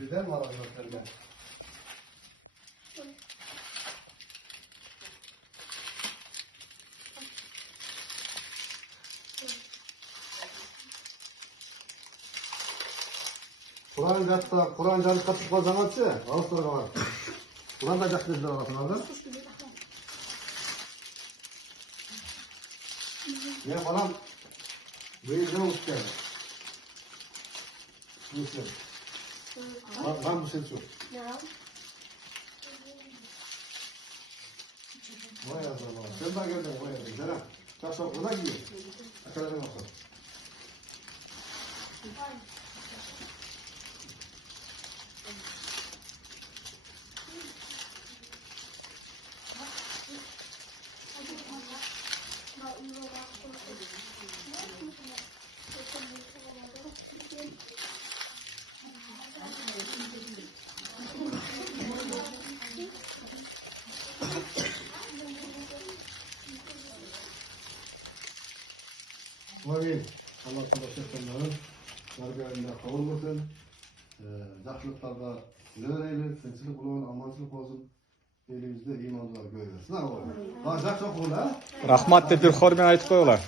Birden mi alacaklar? Kur'an canı katıp kazanatçı. Ağustos var. Kur'an da caktırdılar arasında. Ne falan böyle ne olmuş yani? Bu şey. Ben bu şey çok. Vay Allah. Sen daha geldin vay Allah. Zara. Kaç sonra ona gidiyor. Akalarına bakalım. Vay Allah şefkanların darbelerinde kavurmasın. Yaxşılıklarda öğrenelim, tinçlik olun, amansızlık olsun. Elimizde imanlar görüyorsun. Ha oğlum. Çok ol ha. Rahmat deb Xormen aytib qo'yinglar.